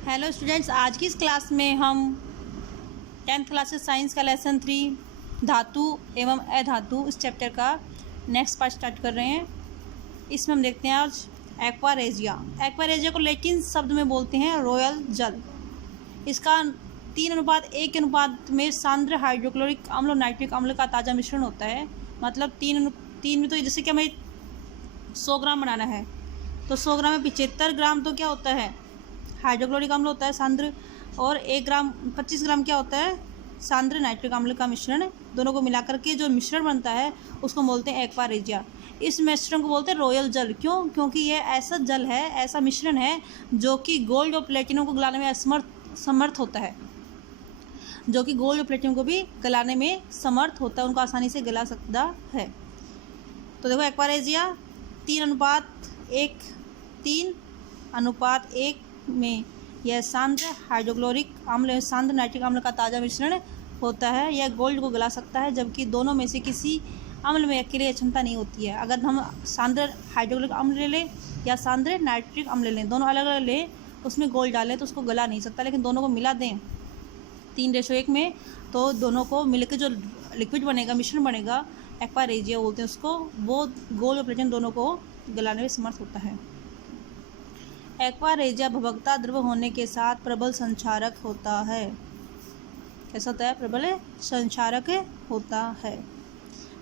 Hello students, आज की इस क्लास में हम 10th क्लासेस साइंस का लेसन 3 धातु एवं अधातु इस चैप्टर का नेक्स्ट पार्ट स्टार्ट कर रहे हैं। इसमें हम देखते हैं आज एक्वा रेजिया। एक्वा रेजिया को लैटिन शब्द में बोलते हैं रॉयल जल। इसका 3:1 के अनुपात में सांद्र हाइड्रोक्लोरिक अम्ल और नाइट्रिक अम्ल का ताज़ा मिश्रण होता है। मतलब 3 में तो जैसे कि हमें 100 ग्राम बनाना है तो 100 ग्राम में 75 ग्राम तो क्या होता है, हाइड्रोक्लोरिक अम्ल होता है सांद्र, और 25 ग्राम क्या होता है, सांद्र नाइट्रिक अम्ल का मिश्रण। दोनों को मिलाकर के जो मिश्रण बनता है उसको बोलते हैं एक्वा रेजिया। इस मिश्रण को बोलते हैं रॉयल जल। क्यों? क्योंकि यह ऐसा जल है, ऐसा मिश्रण है जो कि गोल्ड और प्लेटिनम को गलाने में समर्थ होता है, जो कि गोल्ड और प्लेटिनम को भी गलाने में समर्थ होता है, उनको आसानी से गला सकता है। तो देखो एक्वा रेजिया 3:1 में यह सांद्र हाइड्रोक्लोरिक अम्ल सांद्र नाइट्रिक अम्ल का ताज़ा मिश्रण होता है। यह गोल्ड को गला सकता है, जबकि दोनों में से किसी अम्ल में अकेले क्षमता नहीं होती है। अगर हम सांद्र हाइड्रोक्लोरिक अम्ल ले लें या सांद्र नाइट्रिक अम्ल ले लें, दोनों अलग अलग लें, उसमें गोल्ड डालें तो उसको गला नहीं सकता। लेकिन दोनों को मिला दें 3:1 में तो दोनों को मिलकर जो लिक्विड बनेगा, मिश्रण बनेगा, एक्वा रेजिया बोलते हैं उसको, वो गोल्ड और प्लेटिनम दोनों को गलाने में समर्थ होता है। एक्वा रेजिया भभकता द्रव होने के साथ प्रबल संक्षारक होता है। कैसा होता है? प्रबल संक्षारक होता है।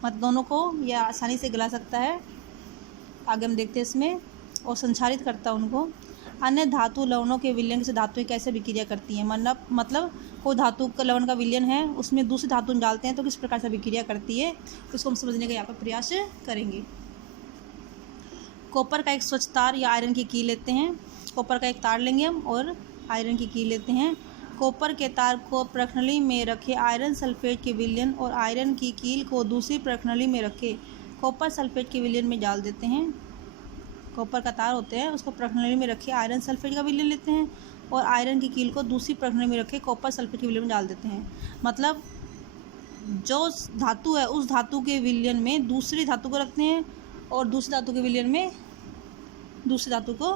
मतलब दोनों को यह आसानी से गला सकता है। आगे हम देखते हैं इसमें, और संक्षारित करता है उनको। अन्य धातु लवणों के विलयन से धातुएं कैसे अभिक्रिया करती हैं। मतलब कोई धातु का लवण का विलयन है, उसमें दूसरी धातु डालते हैं तो किस प्रकार से अभिक्रिया करती है, उसको हम समझने का यहाँ पर प्रयास करेंगे। कॉपर का एक स्वच्छ तार या आयरन की कील लेते हैं। कॉपर का एक तार लेंगे हम और आयरन की कील लेते हैं। कॉपर के तार को प्रखनली में रखे आयरन सल्फेट के विलयन और आयरन की कील को दूसरी प्रखनली में रखे कॉपर सल्फेट के विलयन में डाल देते हैं। कॉपर का तार होते हैं, उसको प्रखनली में रखे आयरन सल्फेट का विलयन लेते हैं और आयरन की कील को दूसरी प्रखनली में रखे कॉपर सल्फेट के विलयन में डाल देते हैं। मतलब जो धातु है उस धातु के विलयन में दूसरी धातु को रखते हैं और दूसरी धातु के विलयन में दूसरी धातु को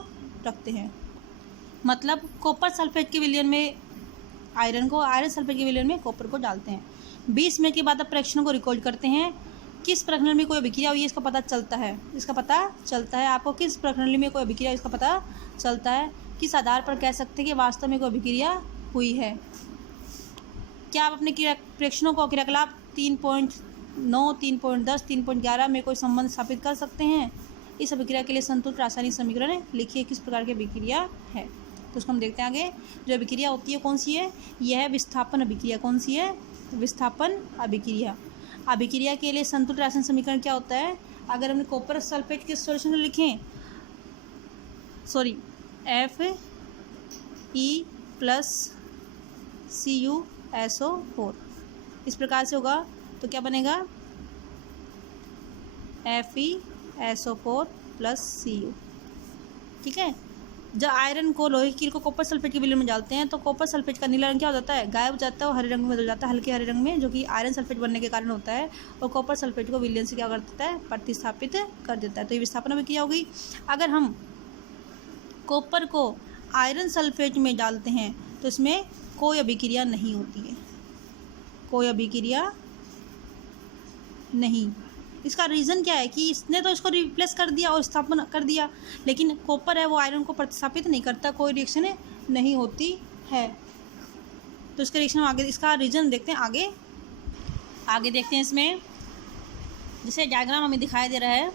रखते हैं। मतलब कॉपर सल्फेट के विलयन में आयरन को, आयरन सल्फेट के विलयन में कॉपर को डालते हैं। 20 मिनट के बाद अब प्रेक्षणों को रिकॉर्ड करते हैं। किस प्रखंड में कोई अभिक्रिया हुई है इसका पता चलता है। आपको किस प्रखंड में कोई अभिक्रिया इसका पता चलता है। किस आधार पर कह सकते हैं कि वास्तव में कोई अभिक्रिया हुई है। क्या आप अपने प्रेक्षणों को क्रियाकलाप 3.9, 3.10, 3.11 में कोई संबंध स्थापित कर सकते हैं। इस अभिक्रिया के लिए संतुलित रासायनिक समीकरण लिखिए किस प्रकार की अभिक्रिया है। तो उसको हम देखते हैं आगे। जो अभिक्रिया होती है कौन सी है, यह है विस्थापन अभिक्रिया। कौन सी है? विस्थापन अभिक्रिया। अभिक्रिया के लिए संतुलित रासायनिक समीकरण क्या होता है? अगर हमने कॉपर सल्फेट के सॉल्यूशन में लिखें, Fe+Cu+SO4 इस प्रकार से होगा तो क्या बनेगा? FeSO4 + Cu। ठीक है। जब आयरन को, लोहे की कील को कॉपर सल्फेट के विलयन में डालते हैं तो कॉपर सल्फेट का नीला रंग क्या हो जाता है? गायब हो जाता है और हरे रंग में बदल जाता है, हल्के हरे रंग में, जो कि आयरन सल्फेट बनने के कारण होता है। और कॉपर सल्फेट को विलयन से क्या कर देता है? प्रतिस्थापित कर देता है। तो ये विस्थापन अभिक्रिया हो गई। अगर हम कॉपर को आयरन सल्फेट में डालते हैं तो इसमें कोई अभिक्रिया नहीं होती है, कोई अभिक्रिया नहीं। इसका रीज़न क्या है कि इसने तो इसको रिप्लेस कर दिया और स्थापन कर दिया, लेकिन कॉपर है वो आयरन को प्रतिस्थापित नहीं करता, कोई रिएक्शन नहीं होती है। तो इसका रिएक्शन आगे, इसका रीज़न देखते हैं आगे देखते हैं। इसमें जैसे डायग्राम हमें दिखाई दे रहा है,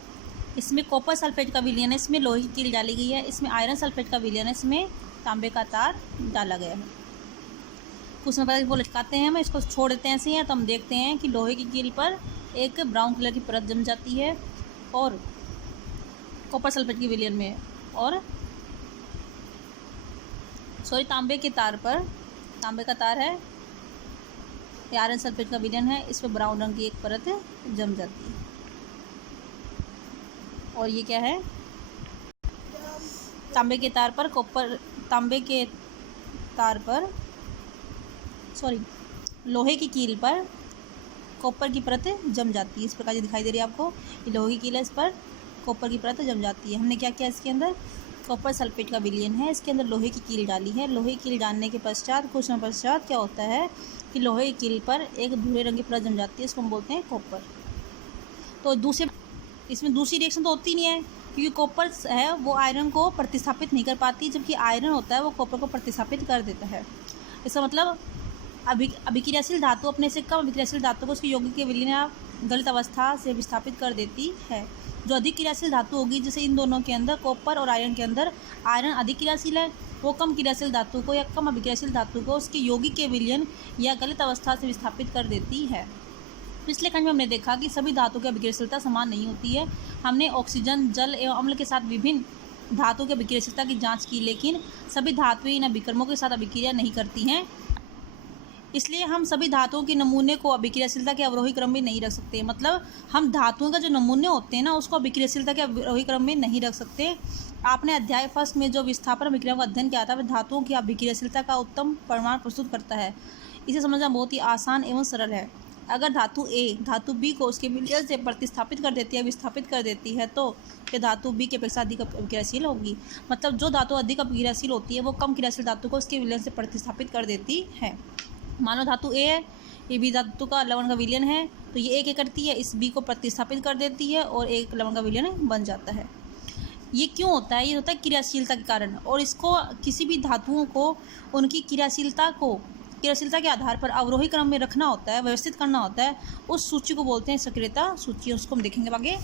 इसमें कॉपर सल्फेट का विलयन है, इसमें लोहे की कील डाली गई है, इसमें आयरन सल्फेट का विलयन है, इसमें तांबे का तार डाला गया है। कुछ समय बाद वो लटकाते हैं, हम इसको छोड़ देते हैं ऐसे ही। तो हम देखते हैं कि लोहे की कील पर एक ब्राउन कलर की परत जम जाती है और कॉपर सल्फेट के विलयन में, और तांबे के तार पर, तांबे का तार है, आयरन सल्फेट का विलयन है, इस पर ब्राउन रंग की एक परत जम जाती है। और ये क्या है? तांबे के तार पर लोहे की कील पर कॉपर की परत जम जाती है। इस प्रकार से दिखाई दे रही है आपको, ये लोहे की कील है, इस पर कॉपर की परत जम जाती है। हमने क्या किया इसके अंदर? कॉपर सल्फेट का विलयन है, इसके अंदर लोहे की कील डाली है। लोहे की कील डालने के पश्चात कुछ समय पश्चात क्या होता है कि लोहे की कील पर एक भूरे रंग की परत जम जाती है, इसको हम बोलते हैं कॉपर। तो इसमें दूसरी रिएक्शन तो होती नहीं है, क्योंकि कॉपर है वो आयरन को प्रतिस्थापित नहीं कर पाती, जबकि आयरन होता है वो कॉपर को प्रतिस्थापित कर देता है। इसका मतलब अभिक्रियाशील धातु अपने से कम अभिक्रियाशील धातु को उसकी यौगिक के विलयन या गलित अवस्था से विस्थापित कर देती है। जो अधिक क्रियाशील धातु होगी, जैसे इन दोनों के अंदर कॉपर और आयरन के अंदर आयरन अधिक क्रियाशील है, वो कम क्रियाशील धातु को या कम अभिक्रियाशील धातु को उसकी यौगिक के विलयन या गलित अवस्था से विस्थापित कर देती है। पिछले खंड में हमने देखा कि सभी धातु की अभिक्रियाशीलता समान नहीं होती है। हमने ऑक्सीजन, जल एवं अम्ल के साथ विभिन्न धातु की अभिक्रियाशीलता की जांच की, लेकिन सभी धातुएं इन अभिक्रमों के साथ अभिक्रिया नहीं करती हैं। इसलिए हम सभी धातुओं के नमूने को अभिक्रियाशीलता के अवरोही क्रम में नहीं रख सकते। मतलब हम धातुओं का जो नमूने होते हैं ना, उसको अभिक्रियाशीलता के अवरोही क्रम में नहीं रख सकते। आपने अध्याय फर्स्ट में जो विस्थापन अभिक्रियाओं का अध्ययन किया था, वह धातुओं की अभिक्रियाशीलता का उत्तम प्रमाण प्रस्तुत करता है। इसे समझना बहुत ही आसान एवं सरल है। अगर धातु ए धातु बी को उसके विलयन से प्रतिस्थापित कर देती है, विस्थापित कर देती है, तो ये धातु बी के अपेक्षा अधिक अभिक्रियाशील होगी। मतलब जो धातु अधिक अभिक्रियाशील होती है वो कम क्रियाशील धातु को उसके विलयन से प्रतिस्थापित कर देती है। मानो धातु ए है, ये बी धातु का लवण का विलयन है, तो ये ए क्या करती है, इस बी को प्रतिस्थापित कर देती है और एक लवण का विलयन बन जाता है। ये क्यों होता है? ये होता है क्रियाशीलता के कारण। और इसको किसी भी धातुओं को उनकी क्रियाशीलता के आधार पर अवरोही क्रम में रखना होता है, व्यवस्थित करना होता है। उस सूची को बोलते हैं सक्रियता सूची। उसको हम देखेंगे आगे।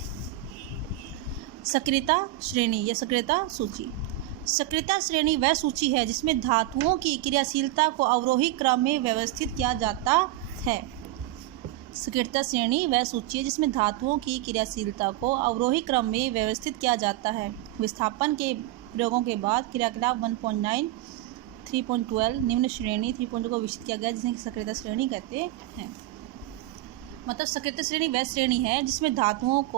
सक्रियता श्रेणी या सक्रियता सूची। सक्रियता श्रेणी वह सूची है जिसमें धातुओं की क्रियाशीलता को अवरोही क्रम में व्यवस्थित किया जाता है। सक्रियता श्रेणी वह सूची है जिसमें धातुओं की क्रियाशीलता को अवरोही क्रम में व्यवस्थित किया जाता है। विस्थापन के प्रयोगों के बाद क्रियाकलाप 1.9 3.12 निम्न श्रेणी 3.2 को विकसित किया गया, जिसे सक्रियता श्रेणी कहते हैं। मतलब सक्रियता श्रेणी वह श्रेणी है जिसमें धातुओं की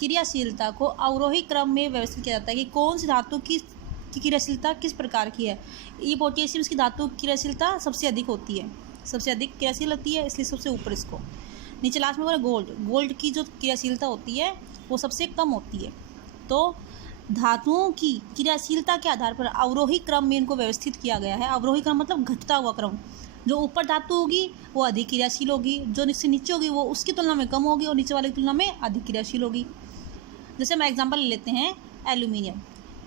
क्रियाशीलता को अवरोही क्रम में व्यवस्थित किया जाता है कि कौन सी धातु की क्रियाशीलता किस प्रकार की है। ये पोटेशियम, इसकी धातु की क्रियाशीलता सबसे अधिक होती है, सबसे अधिक क्रियाशील होती है, इसलिए सबसे ऊपर इसको। नीचे लास्ट में गोल्ड की जो क्रियाशीलता होती है वो सबसे कम होती है। तो धातुओं की क्रियाशीलता के आधार पर अवरोही क्रम में इनको व्यवस्थित किया गया है। अवरोही क्रम मतलब घटता हुआ क्रम। जो ऊपर धातु होगी वो अधिक क्रियाशील होगी, जो नीचे होगी वो उसकी तुलना में कम होगी और नीचे वाले की तुलना में अधिक क्रियाशील होगी। जैसे हम एग्जांपल ले लेते हैं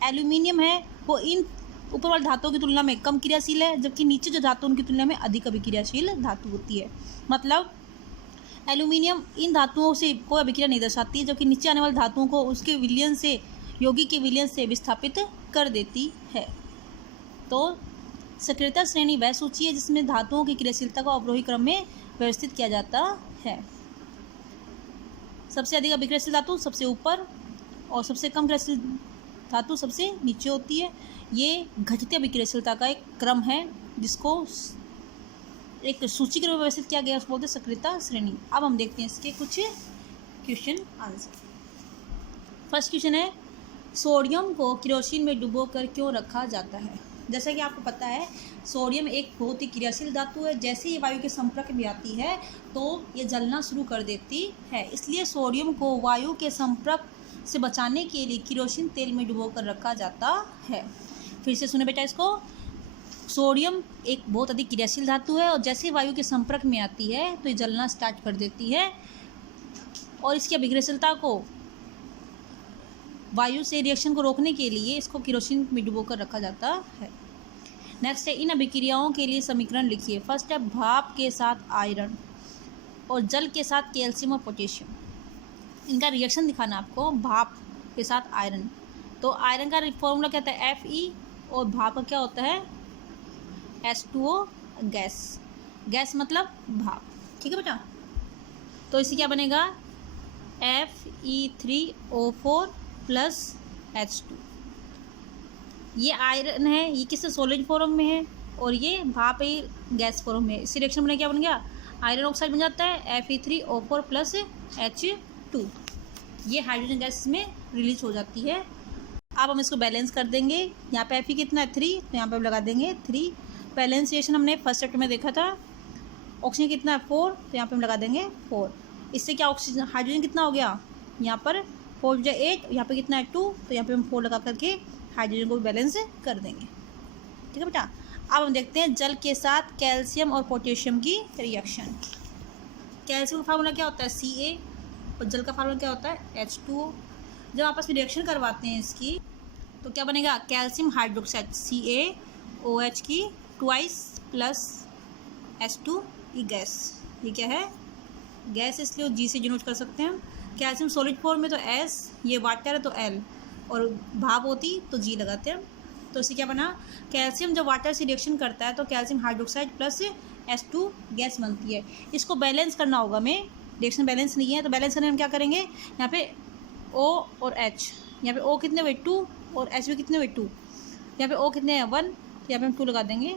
एल्यूमिनियम है, वो इन ऊपर वाली धातुओं की तुलना में कम क्रियाशील है, जबकि नीचे जो धातु उनकी तुलना में अधिक अभिक्रियाशील धातु होती है। मतलब एल्यूमिनियम इन धातुओं से कोई अभिक्रिया नहीं दर्शाती है, जबकि नीचे आने वाली धातुओं को उसके विलयन से यौगिक के विलयन से विस्थापित कर देती है। तो सक्रियता श्रेणी वह सूची है जिसमें धातुओं की क्रियाशीलता को अवरोही क्रम में व्यवस्थित किया जाता है। सबसे अधिक अभिक्रियाशील धातु सबसे ऊपर और सबसे कम क्रियाशील धातु सबसे नीचे होती है। ये घटती अभिक्रियाशीलता का एक क्रम है जिसको एक सूची के रूप में व्यवस्थित किया गया, उसको बोलते हैं सक्रियता श्रेणी। अब हम देखते हैं इसके कुछ क्वेश्चन आंसर। फर्स्ट क्वेश्चन है, सोडियम को केरोसिन में डुबोकर क्यों रखा जाता है? जैसा कि आपको पता है सोडियम एक बहुत ही क्रियाशील धातु है। जैसे ही वायु के संपर्क में आती है तो ये जलना शुरू कर देती है। इसलिए सोडियम को वायु के संपर्क से बचाने के लिए केरोसिन तेल में डुबोकर रखा जाता है। फिर से सुने बेटा इसको। सोडियम एक बहुत अधिक क्रियाशील धातु है और जैसे ही वायु के संपर्क में आती है तो ये जलना स्टार्ट कर देती है और इसकी अभिक्रियाशीलता को वायु से रिएक्शन को रोकने के लिए इसको केरोसिन में डुबोकर रखा जाता है। नेक्स्ट है, इन अभिक्रियाओं के लिए समीकरण लिखिए। फर्स्ट है, भाप के साथ आयरन और जल के साथ कैल्शियम और पोटेशियम, इनका रिएक्शन दिखाना आपको। भाप के साथ आयरन, तो आयरन का फॉर्मूला क्या होता है? Fe, और भाप का क्या होता है? H2O गैस मतलब भाप। ठीक है बेटा, तो इससे क्या बनेगा? Fe3O4 plus H2। ये आयरन है, ये किस सॉलिड फॉर्म में है और ये भाप है गैस फॉर्म में। इसी रिएक्शन में क्या बन गया? आयरन ऑक्साइड बन जाता है Fe3O4 प्लस H2। ये हाइड्रोजन गैस में रिलीज हो जाती है। अब हम इसको बैलेंस कर देंगे। यहाँ पे Fe कितना है? 3, तो यहाँ पे हम लगा देंगे 3। बैलेंस रिएक्शन हमने फर्स्ट चैप्टर में देखा था। ऑक्सीजन कितना है? 4, तो यहाँ पे हम लगा देंगे 4। इससे क्या ऑक्सीजन हाइड्रोजन कितना हो गया? यहाँ पर 4 × 8, यहाँ पे कितना है 2, तो यहाँ पे हम 4 लगा करके हाइड्रोजन को भी बैलेंस कर देंगे। ठीक है बेटा। अब हम देखते हैं जल के साथ कैल्शियम और पोटेशियम की रिएक्शन। कैल्शियम का फार्मूला क्या होता है Ca, और जल का फार्मूला क्या होता है H2O। जब आपस में रिएक्शन करवाते हैं इसकी तो क्या बनेगा, कैल्शियम हाइड्रोक्साइड CaOH की ट्वाइस प्लस H2, ये गैस, ये क्या है गैस, इसलिए G से डिनोट कर सकते हैं हम। कैल्शियम सॉलिड फॉर्म में तो S, ये वाटर है तो L, और भाप होती तो G लगाते हैं। तो इससे क्या बना, कैल्शियम जब वाटर से रिएक्शन करता है तो calcium hydroxide plus H2 gas बनती है। इसको बैलेंस करना होगा, में रिएक्शन बैलेंस नहीं है तो बैलेंस करने हम क्या करेंगे, यहाँ पे O और H, यहाँ पे O कितने हुए 2 और H भी कितने हुए 2, यहाँ पे O कितने हैं 1, तो यहाँ पे हम 2 लगा देंगे।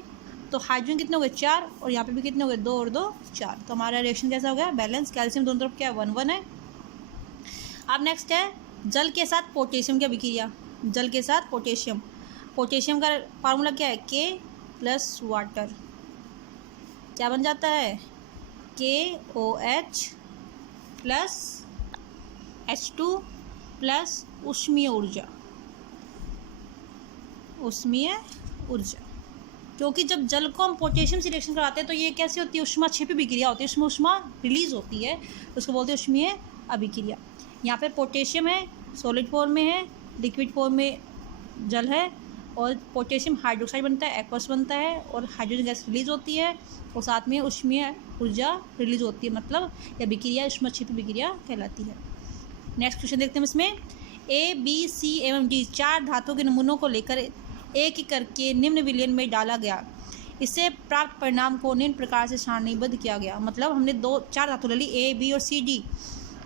तो हाइड्रोजन कितने हो गए 4, और यहाँ पे भी कितने हो गए 2 और 2 4, तो हमारा रिएक्शन कैसा हो गया बैलेंस, कैल्शियम दोनों तरफ क्या है 1 1 है। अब नेक्स्ट है जल के साथ पोटेशियम की अभिक्रिया। जल के साथ पोटेशियम, पोटेशियम का फार्मूला क्या है K प्लस वाटर, क्या बन जाता है KOH प्लस H2 प्लस ऊष्मीय ऊर्जा, ऊष्मीय ऊर्जा। क्योंकि जब जल को हम पोटेशियम से रिएक्शन कराते हैं तो ये कैसी होती है, ऊष्माक्षेपी अभिक्रिया होती है, उसमें ऊष्मा रिलीज होती है, तो उसको बोलते हैं ऊष्मीय अभिक्रिया। यहाँ पे पोटेशियम है सॉलिड फॉर्म में है, लिक्विड फॉर्म में जल है, और पोटेशियम हाइड्रोक्साइड बनता है, एक्वस बनता है, और हाइड्रोजन गैस रिलीज होती है, और साथ में ऊष्मीय ऊर्जा रिलीज होती है, मतलब यह अभिक्रिया ऊष्माक्षेपी अभिक्रिया कहलाती है। नेक्स्ट क्वेश्चन देखते हैं इसमें, A, B, C एवं D 4 धातुओं के नमूनों को लेकर एक एक करके निम्न विलयन में डाला गया। इससे प्राप्त परिणाम को निम्न प्रकार से सारणीबद्ध किया गया। मतलब हमने 4 धातु ले ली A, B और C, D,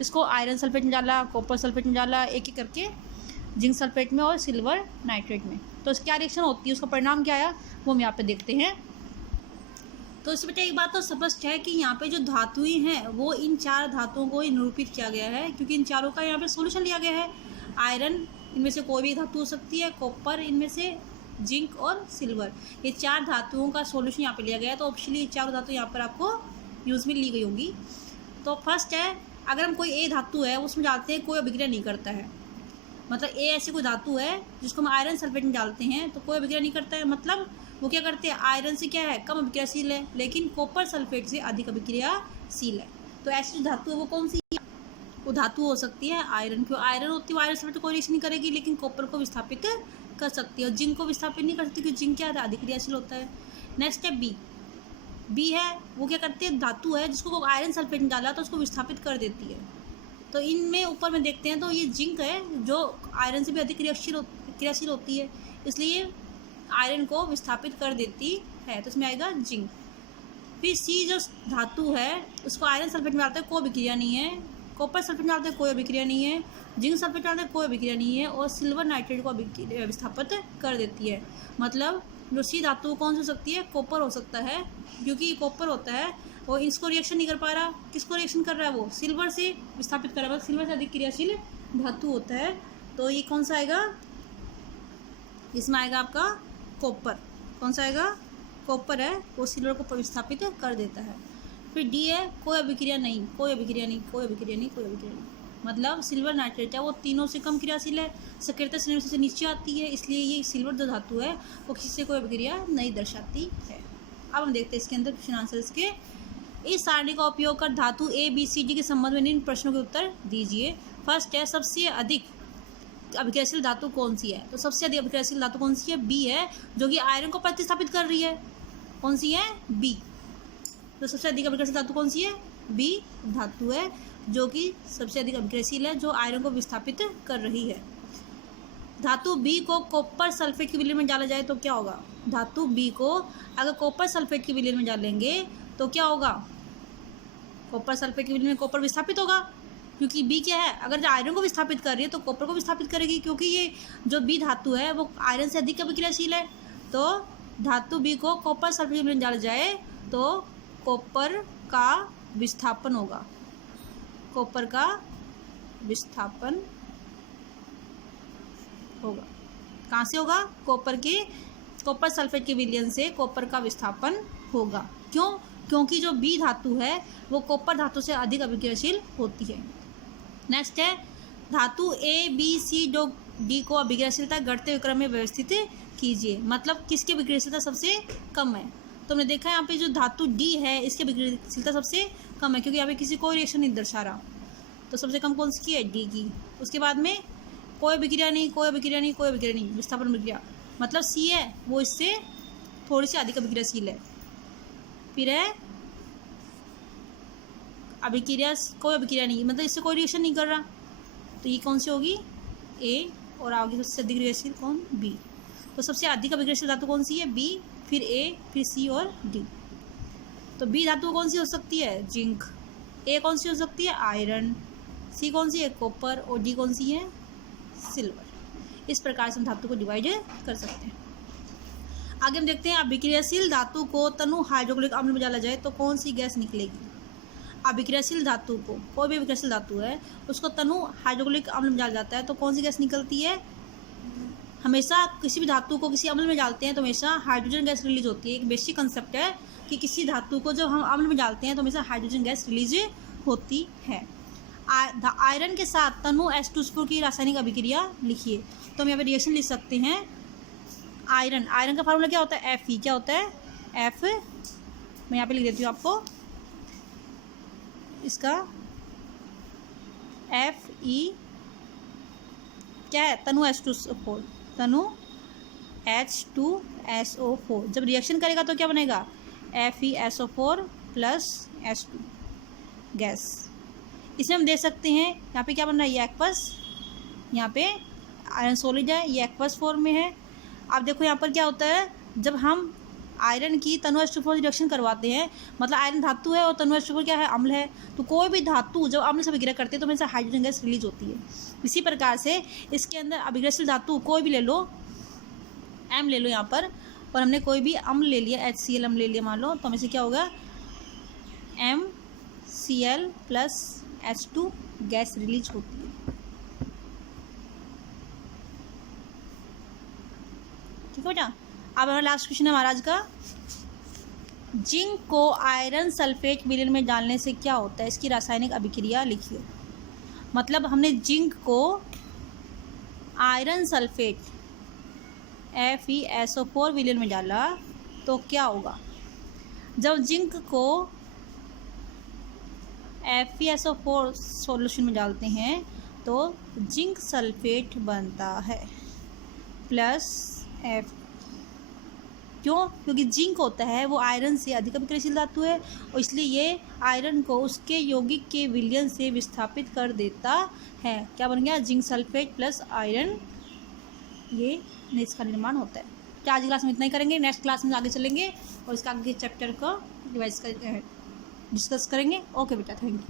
इसको आयरन सल्फेट में डाला, कॉपर सल्फेट में डाला, एक एक करके जिंक सल्फेट में और सिल्वर नाइट्रेट में। तो इसकी क्या रिएक्शन होती है, उसका परिणाम क्या आया वो हम यहाँ पे देखते हैं। तो इसमें बेटा एक बात तो स्पष्ट है कि यहाँ पे जो धातुएं हैं वो इन 4 धातुओं को निरूपित किया गया है, क्योंकि इन चारों का यहाँ पे सॉल्यूशन लिया गया है। आयरन इनमें से कोई भी धातु हो सकती है, कॉपर इनमें से, जिंक और सिल्वर, ये 4 धातुओं का सॉल्यूशन यहाँ पे लिया गया है। तो ऑप्शनली ये 4 धातु यहाँ पर आपको यूज़ में ली गई होंगी। तो फर्स्ट है, अगर हम कोई ए धातु है उसमें डालते हैं कोई अभिक्रिया नहीं करता है, मतलब ए ऐसी कोई धातु है जिसको हम आयरन सल्फेट में डालते हैं तो कोई अभिक्रिया नहीं करता है, मतलब वो क्या करते हैं, आयरन से क्या है कम अभिक्रियाशील है, लेकिन कॉपर सल्फेट से अधिक अभिक्रियाशील है। तो ऐसी जो धातु है वो कौन सी है, वो धातु हो सकती है आयरन। क्यों आयरन होती है, आयरन सल्फेट तो कोई रिएक्शन नहीं करेगी, लेकिन कॉपर को विस्थापित कर सकती है, और जिंक को विस्थापित नहीं कर सकती क्योंकि जिंक क्या है अधिक क्रियाशील होता है। नेक्स्ट है बी, बी है वो क्या करती है, धातु है जिसको आयरन सल्फेट में डाला तो उसको विस्थापित कर देती है। तो इनमें ऊपर में देखते हैं तो ये जिंक है जो आयरन से भी अधिक क्रियाशील होती है, इसलिए आयरन को विस्थापित कर देती है, तो इसमें आएगा जिंक। फिर सी जो धातु है उसको आयरन सल्फेट में डालते हैं कोई अभिक्रिया नहीं है, कॉपर सल्फेट में डालते हैं कोई अभिक्रिया नहीं है, जिंक सल्फेट में डालते हैं कोई अभिक्रिया नहीं है, और सिल्वर नाइट्रेट को विस्थापित कर देती है। मतलब जो सी धातु कौन सी हो सकती है, कॉपर हो सकता है, क्योंकि ये कॉपर होता है और इसको रिएक्शन नहीं कर पा रहा, किसको रिएक्शन कर रहा है, वो सिल्वर से विस्थापित कर रहा है, सिल्वर से अधिक क्रियाशील धातु होता है। तो ये कौन सा आएगा, इसमें आएगा आपका कॉपर, कौन सा आएगा, कॉपर है, वो सिल्वर को विस्थापित कर देता है। फिर डी है कोई अभिक्रिया नहीं, कोई अभिक्रिया नहीं, कोई अभिक्रिया नहीं, कोई अभिक्रिया नहीं, मतलब सिल्वर नाइट्रेट है वो तीनों से कम क्रियाशील है, सक्रियता श्रेणी से नीचे आती है, इसलिए ये सिल्वर जो धातु है वो किसी से कोई अभिक्रिया नहीं दर्शाती है। अब हम देखते हैं इसके अंदर क्वेश्चन आंसर इसके। इस सारणी का उपयोग कर धातु ए बी सी डी के संबंध में निम्न प्रश्नों के उत्तर दीजिए। फर्स्ट है सबसे अधिक अभिक्रियाशील धातु कौन सी है, तो सबसे अधिक अभिक्रियाशील धातु कौन सी है, बी है, जो कि आयरन को प्रतिस्थापित कर रही है। कौन सी है, बी। तो सबसे अधिक अभिक्रियाशील धातु कौन सी है, बी धातु है, जो कि सबसे अधिक अभिक्रियाशील है, जो आयरन को विस्थापित कर रही है। धातु बी को कॉपर सल्फेट के विलयन में डाला जाए तो क्या होगा, धातु बी को अगर कॉपर सल्फेट के विलयन में डालेंगे तो क्या होगा, कॉपर सल्फेट के विलयन में कॉपर विस्थापित होगा, क्योंकि बी क्या है, अगर आयरन को विस्थापित कर रही है तो कॉपर को विस्थापित करेगी, क्योंकि ये जो बी धातु है वो आयरन से अधिक अभिक्रियाशील है। तो धातु बी को कॉपर सल्फेट के विलयन में डाला जाए तो कॉपर का विस्थापन होगा, कॉपर का विस्थापन होगा। कहाँ से होगा, कॉपर सल्फेट के विलयन से कॉपर का विस्थापन होगा। क्यों, क्योंकि जो बी धातु है वो कॉपर धातु से अधिक अभिक्रियाशील होती है। नेक्स्ट है धातु ए बी सी जो डी को अभिक्रियाशीलता घटते हुए क्रम में व्यवस्थित कीजिए। मतलब किसकी अभिक्रियाशीलता सबसे कम है? तो हमने देखा यहाँ पे जो धातु डी है इसकी अभिक्रियाशीलता सबसे कम है, क्योंकि यहाँ पे किसी कोई रिएक्शन नहीं दर्शा रहा, तो सबसे कम कौन सी की है? डी की। उसके बाद में कोई अभिक्रिया नहीं, कोई अभिक्रिया नहीं, कोई अभिक्रिया नहीं, विस्थापन अभिक्रिया, मतलब सी है वो इससे थोड़ी सी अधिक अभिक्रियाशील है। फिर है अभिक्रिया, कोई अभिक्रिया नहीं, मतलब इससे कोई रिएक्शन नहीं कर रहा, तो ये कौन सी होगी? ए। और आगे सबसे अधिक क्रियाशील कौन? बी। तो सबसे अधिक अभिक्रियाशील धातु कौन सी है? बी, फिर ए, फिर सी और डी। तो बी धातु कौन सी हो सकती है? जिंक। ए कौन सी हो सकती है? आयरन। सी कौन सी है? कॉपर। और डी कौन सी है? सिल्वर। इस प्रकार से हम धातु को डिवाइड कर सकते हैं। आगे हम देखते हैं अभिक्रियाशील धातु को तनु हाइड्रोक्लोरिक अम्ल में डाला जाए तो कौन सी गैस निकलेगी? अभिक्रियाशील धातु को, कोई भी अभिक्रियाशील धातु है उसको तनु हाइड्रोक्लोरिक अम्ल में डाला जाता है तो कौन सी गैस निकलती है? हमेशा किसी भी धातु को किसी अम्ल में डालते हैं तो हमेशा हाइड्रोजन गैस रिलीज होती है। एक बेसिक कंसेप्ट है कि किसी धातु को जब हम अम्ल में डालते हैं तो हमेशा हाइड्रोजन गैस रिलीज होती है। आयरन के साथ तनु H2SO4 की रासायनिक अभिक्रिया लिखिए। तो हम यहाँ पे रिएक्शन लिख सकते हैं। आयरन, आयरन का फार्मूला क्या होता है? Fe। क्या होता है? F। मैं यहाँ पे लिख देती हूँ आपको, इसका Fe क्या है? तनु H2SO4, तनु H2SO4 जब रिएक्शन करेगा तो क्या बनेगा? FeSO4 plus H2 gas. इसमें हम देख सकते हैं यहाँ पे क्या बन रहा है? ये एक्वस, यहाँ पे आयरन सॉलिड है, ये एक्वस फॉर्म में है। अब देखो यहाँ पर क्या होता है, जब हम आयरन की तनु H2SO4 रिएक्शन करवाते हैं, मतलब आयरन धातु है और तनु H2SO4 क्या है? अम्ल है। तो कोई भी धातु जब अम्ल से अभिक्रिया करते हैं तो हमेशा हाइड्रोजन गैस रिलीज होती है। इसी प्रकार से इसके अंदर अभिक्रियाशील धातु कोई भी ले लो, M ले लो यहाँ पर, और हमने कोई भी अम्ल ले लिया, HCl अम्ल ले लिया मान लो, तो हमें से क्या होगा? MCl plus H2 gas release होती है। ठीक हो बेटा। अब हमारा लास्ट क्वेश्चन है महाराज का, जिंक को आयरन सल्फेट विलयन में डालने से क्या होता है? इसकी रासायनिक अभिक्रिया लिखिए। मतलब हमने जिंक को आयरन सल्फेट FeSO4 विलयन में डाला तो क्या होगा? जब जिंक को FeSO4 सॉल्यूशन में डालते हैं तो जिंक सल्फेट बनता है प्लस F। क्यों? क्योंकि जिंक होता है वो आयरन से अधिक अभिक्रियाशील धातु है और इसलिए ये आयरन को उसके यौगिक के विलयन से विस्थापित कर देता है। क्या बन गया? जिंक सल्फेट प्लस आयरन, ये इसका निर्माण होता है। क्या आज क्लास में इतना ही करेंगे, नेक्स्ट क्लास में आगे चलेंगे और इसका आगे चैप्टर को डिस्कस करेंगे। ओके बेटा, थैंक यू।